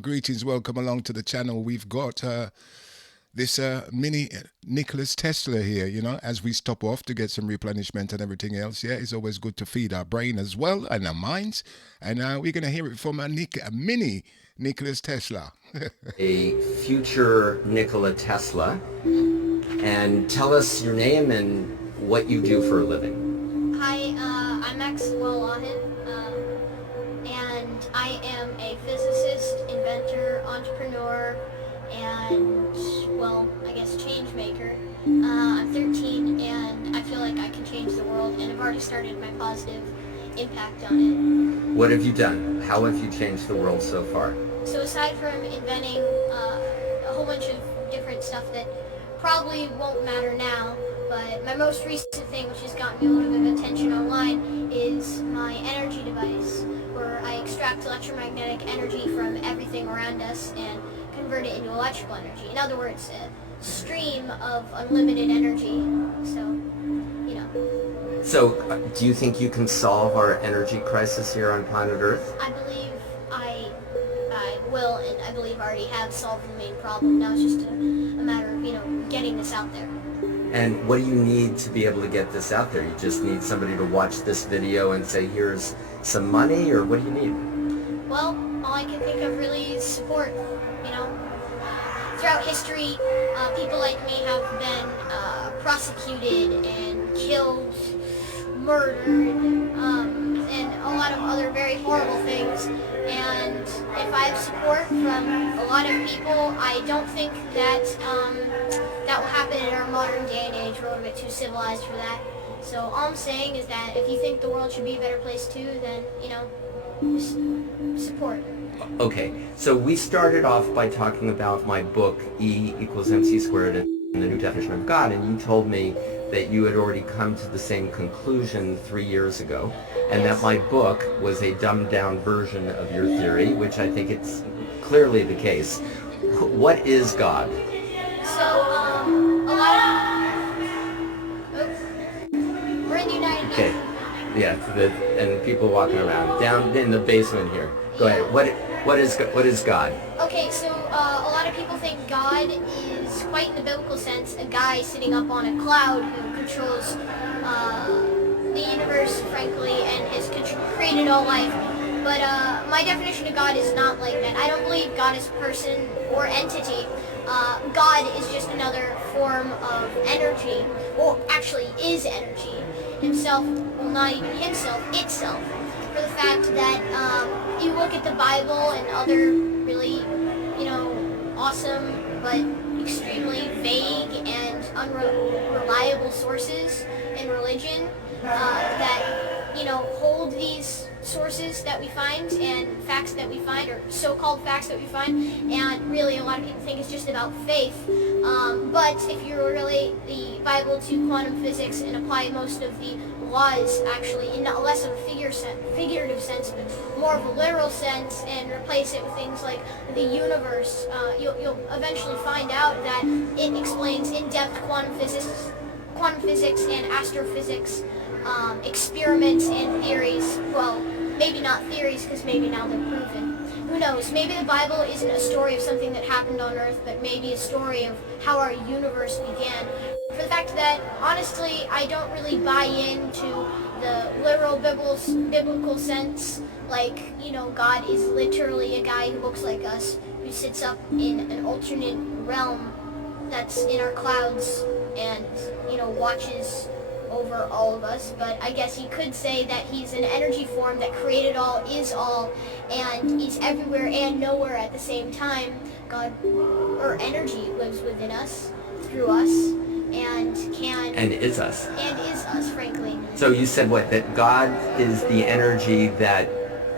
Greetings, welcome along to the channel. We've got this mini Nicholas Tesla here, as we stop off to get some replenishment and everything else. Yeah, it's always good to feed our brain as well and our minds. And we're going to hear it from a mini Nicholas Tesla. A future Nikola Tesla. And tell us your name and what you do for a living. Hi, I'm Maxwell and I am a physicist, inventor, entrepreneur, and, well, I guess change maker. I'm 13 and I feel like I can change the world, and I've already started my positive impact on it. What have you done? How have you changed the world so far? So aside from inventing a whole bunch of different stuff that probably won't matter now, but my most recent thing, which has gotten me a little bit of attention online, is my energy device, where I extract electromagnetic energy from everything around us and convert it into electrical energy. In other words, a stream of unlimited energy. So, do you think you can solve our energy crisis here on planet Earth? I believe I will, and I believe I already have solved the main problem. Now it's just a matter of, getting this out there. And what do you need to be able to get this out there? You just need somebody to watch this video and say, here's some money, or what do you need? Well, all I can think of really is support. Throughout history, people like me have been prosecuted and killed, murdered, and a lot of other very horrible things. And if I have support from a lot of people, I don't think that that will happen in our modern day and age. We're a little bit too civilized for that. So all I'm saying is that if you think the world should be a better place too, then, just support. Okay, so we started off by talking about my book, E equals MC squared, and the new definition of God, and you told me that you had already come to the same conclusion 3 years ago, and that my book was a dumbed-down version of your theory, which I think it's clearly the case. What is God? So, a lot of... we're in the United States. Okay, yeah, and people walking around. Down in the basement here. Go ahead. What is God? Okay, so a lot of people think God is, quite in the biblical sense, a guy sitting up on a cloud who controls the universe, frankly, and has created all life. But my definition of God is not like that. I don't believe God is a person or entity. God is just another form of energy, or actually is energy. Himself, well, not even himself, itself. For the fact that you look at the Bible and other really, awesome but extremely vague and unreliable sources in religion that, hold these sources that we find and facts that we find, or so-called facts that we find, and really a lot of people think it's just about faith. But if you relate the Bible to quantum physics and apply most of the laws actually in not less of a figurative sense, but more of a literal sense, and replace it with things like the universe, you'll eventually find out that it explains in-depth quantum physics and astrophysics, experiments and theories. Well, maybe not theories, because maybe now they're proven. Who knows? Maybe the Bible isn't a story of something that happened on Earth, but maybe a story of how our universe began. For the fact that, honestly, I don't really buy into the literal biblical sense, like, God is literally a guy who looks like us, who sits up in an alternate realm that's in our clouds and, watches over all of us. But I guess you could say that he's an energy form that created all, is all, and is everywhere and nowhere at the same time. God, or energy, lives within us, through us, and can... And is us. And is us, frankly. So you said what? That God is the energy that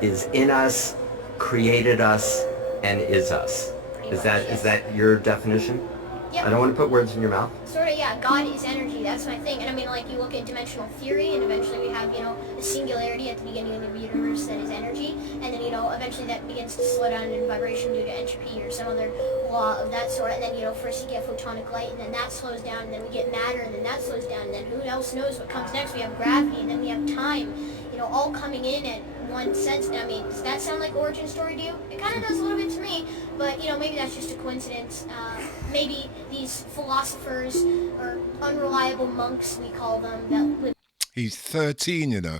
is in us, created us, and is us. Is that your definition? Yep. I don't want to put words in your mouth. Sort of, yeah. God is energy. That's my thing. And I mean, like, you look at dimensional theory, and eventually we have, a singularity at the beginning of the universe that is energy, and then, eventually that begins to slow down in vibration due to entropy or some other law of that sort. And then, first you get photonic light, and then that slows down, and then we get matter, and then that slows down, and then who else knows what comes next? We have gravity, and then we have time, all coming in at one sense. And I mean, does that sound like origin story to you? It kind of does a little bit to me. But, maybe that's just a coincidence. Maybe these philosophers, or unreliable monks, we call them, that live He's 13, you know.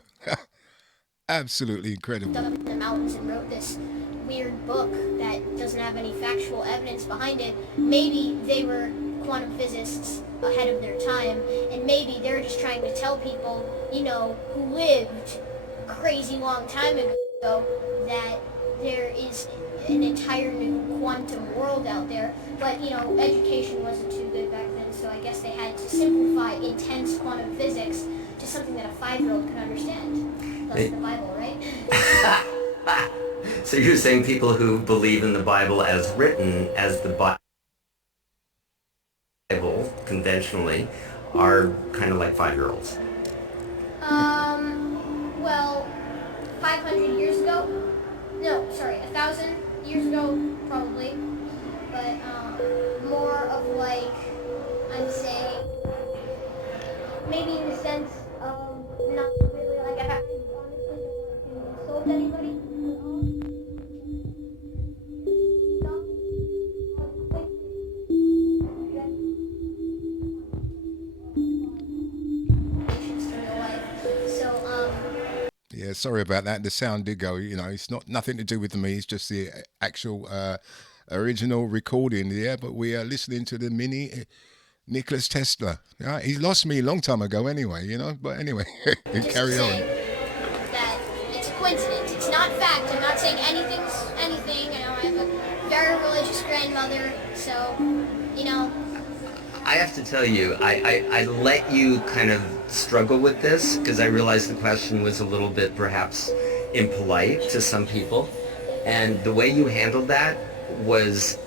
Absolutely up incredible. in the mountains and wrote this weird book that doesn't have any factual evidence behind it. Maybe they were quantum physicists ahead of their time, and maybe they're just trying to tell people, who lived a crazy long time ago, that there is an entire new quantum world out there. But, education wasn't too good back then, so I guess they had to simplify intense quantum physics to something that a 5-year-old can understand. That's the Bible, right? So you're saying people who believe in the Bible as written, as the Bible conventionally, are kind of like 5-year-olds? Well, 500 years ago? No, sorry, 1,000 years ago, probably. But, more of like, I'm saying, maybe in the sense of not really like, I honestly don't want to insult anybody. So, Yeah, sorry about that. The sound did go. It's not nothing to do with me. It's just the actual original recording. Yeah, but we are listening to the mini Nicholas Tesla. Yeah, he lost me a long time ago, anyway. But anyway, just carry on. saying that it's a coincidence. It's not fact. I'm not saying anything's anything. I have a very religious grandmother, so, I have to tell you, I let you kind of struggle with this because I realized the question was a little bit perhaps impolite to some people. And the way you handled that was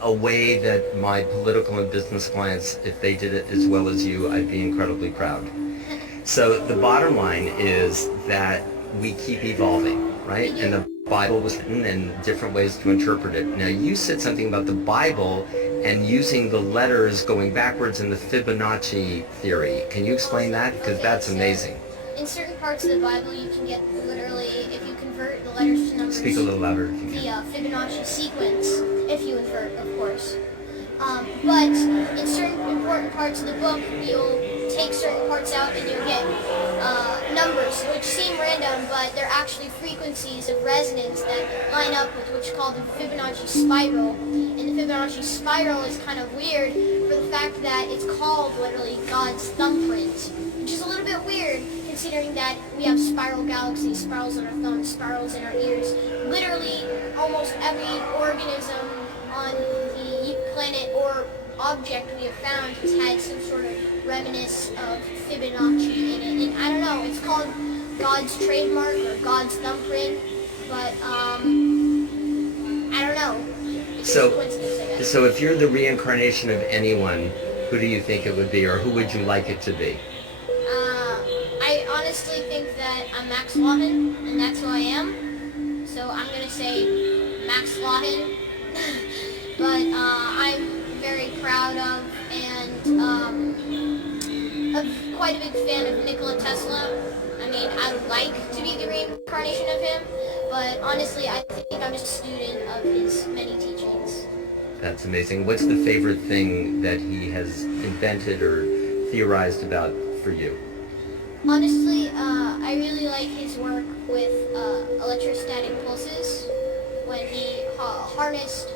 a way that my political and business clients, if they did it as well as you, I'd be incredibly proud. So the bottom line is that we keep evolving, right? And the Bible was written and different ways to interpret it. Now you said something about the Bible and using the letters going backwards in the Fibonacci theory. Can you explain that? Because that's amazing. In certain parts of the Bible, you can get literally, if you convert the letters to numbers, Speak a little louder if you the can. Fibonacci sequence, if you invert, of course. But in certain important parts of the book, you'll take certain parts out and you'll get numbers, which seem random, but they're actually frequencies of resonance that line up with what's called the Fibonacci spiral. And the Fibonacci spiral is kind of weird for the fact that it's called literally God's thumbprint, which is a little bit weird considering that we have spiral galaxies, spirals in our thumbs, spirals in our ears. Literally, almost every organism on the planet or object we have found has had some sort of reminiscence of Fibonacci in it. And I don't know, it's called God's trademark or God's thumbprint, but I don't know. It's just a coincidence, I guess. So if you're the reincarnation of anyone, who do you think it would be, or who would you like it to be? I honestly think that I'm Max Lawton, and that's who I am. So I'm going to say Max Lawton. But I'm very proud of and quite a big fan of Nikola Tesla. I mean, I would like to be the reincarnation of him, but honestly, I think I'm just a student of his many teachings. That's amazing. What's the favorite thing that he has invented or theorized about for you? Honestly, I really like his work with electrostatic pulses when he harnessed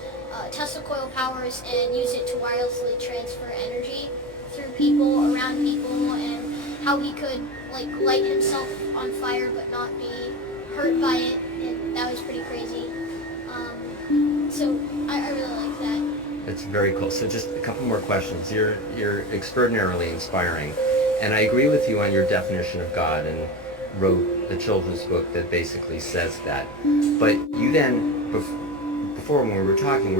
Tesla coil powers and used it to wirelessly transfer energy through people, around people, and how he could like light himself on fire but not be hurt by it, and that was pretty crazy. So I really like that. That's very cool. So just a couple more questions. You're extraordinarily inspiring. And I agree with you on your definition of God and wrote a children's book that basically says that. But you then, before when we were talking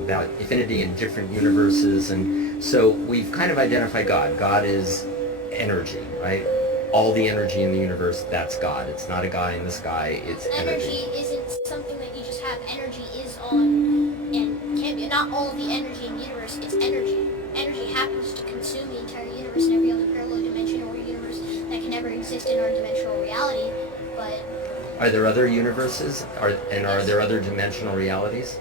about infinity and different universes. And so we've kind of identified God. God is energy, right? All the energy in the universe, that's God. It's not a guy in the sky, it's energy. Energy isn't something that you just have. Energy is all, and can't be, not all of the energy in the universe, it's energy. Energy happens to consume the entire universe and every other parallel dimension or universe that can never exist in our dimensional reality, but... Are there other universes? Are there other dimensional realities?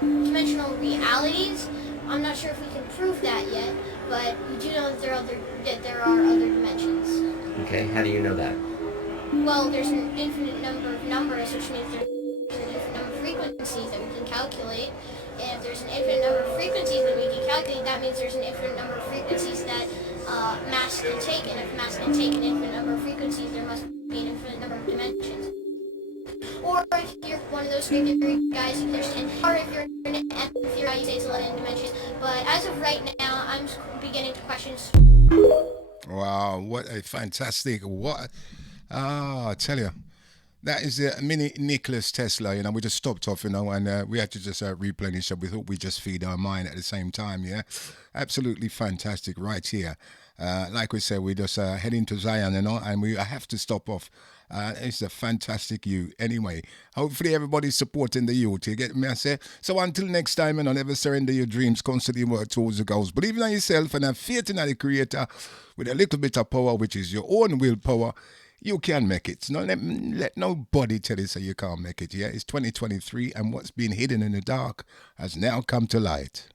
dimensional realities. I'm not sure if we can prove that yet, but we do know that there are other dimensions. Okay, how do you know that? Well, there's an infinite number of numbers, which means there's an infinite number of frequencies that we can calculate. And if there's an infinite number of frequencies that we can calculate, that means there's an infinite number of frequencies that mass can take. And if mass can take an infinite number of frequencies, there must be an infinite number of dimensions. Or if you're one of those string theory guys, there's 10. Or if you're an N theory guy, you say it's 11 dimensions. But as of right now, I'm beginning to question. Wow, what a fantastic, what, I tell you, that is the mini Nicholas Tesla, you know, we just stopped off, you know, and we had to just replenish it. We thought we'd just feed our mind at the same time, yeah. Absolutely fantastic right here. Like we said, we just heading to Zion, you know, and we have to stop off. It's a fantastic youth. Anyway, hopefully everybody's supporting the youth. You get me? I say. So until next time, and never surrender your dreams. Constantly work towards the goals. Believe in yourself and have faith in the Creator with a little bit of power, which is your own willpower. You can make it. No, let nobody tell you so you can't make it. Yeah, it's 2023, and what's been hidden in the dark has now come to light.